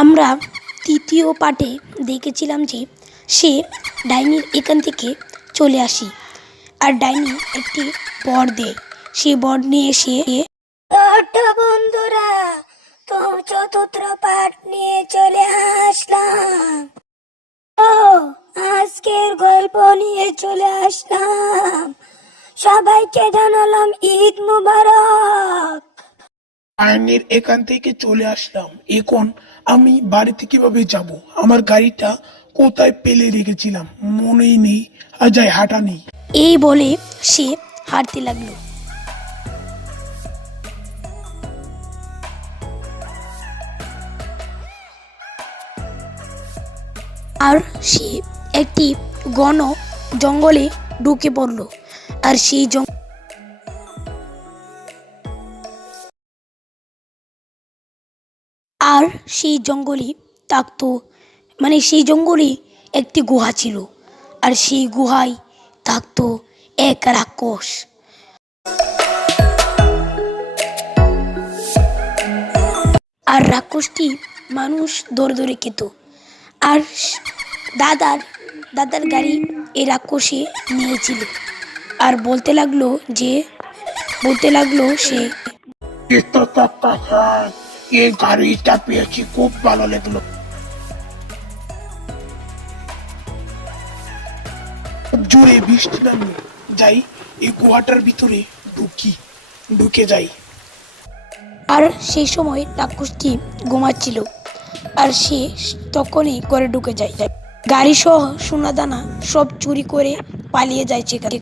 আমরা তৃতীয় পার্টে দেখেছিলাম যে সে ডাইনির এখান থেকে চলে আসি আর ডাইনি একটি বর দেয়। সে বর নিয়ে এসে বন্ধুরা তো চতুর্থ পার্ট নিয়ে চলে আসলাম। ও আজকের গল্প নিয়ে চলে আসলাম। সবাইকে জানালাম ঈদ মুবারক। ডাইনির এখান থেকে চলে আসলাম। এখন আমি বাড়িতে কিভাবে যাব? আমার গাড়িটা কোথায় ফেলে রেখেছিলাম মনেই নেই, আর যাই হাঁটা নেই। এই বলে সে হাঁটতে লাগলো। আর সে একটি ঘন জঙ্গলে ঢুকে পড়ল। আর সেই জঙ্গলে থাকতো, সেই জঙ্গলে একটি গুহা ছিল। আর সেই গুহায় থাকতো এক রাক্ষস। আর রাক্ষসটি মানুষ ধরে ধরে খেত। আর দাদার গাড়ি এই রাক্ষসে নিয়েছিল। আর বলতে লাগলো সে, এই গাড়িটা পেয়েছি, খুব ভালো লাগলো। জোরে বৃষ্টি নামলো। যাই এই গুহাটার ভিতরে ঢুকে যাই। আর সেই সময় রাক্ষসটি ঘুমাচ্ছিল। আর সে তখনই ঘরে ঢুকে যায়। গাড়ি সহ সোনা দানা সব চুরি করে পালিয়ে যায় সেখানে।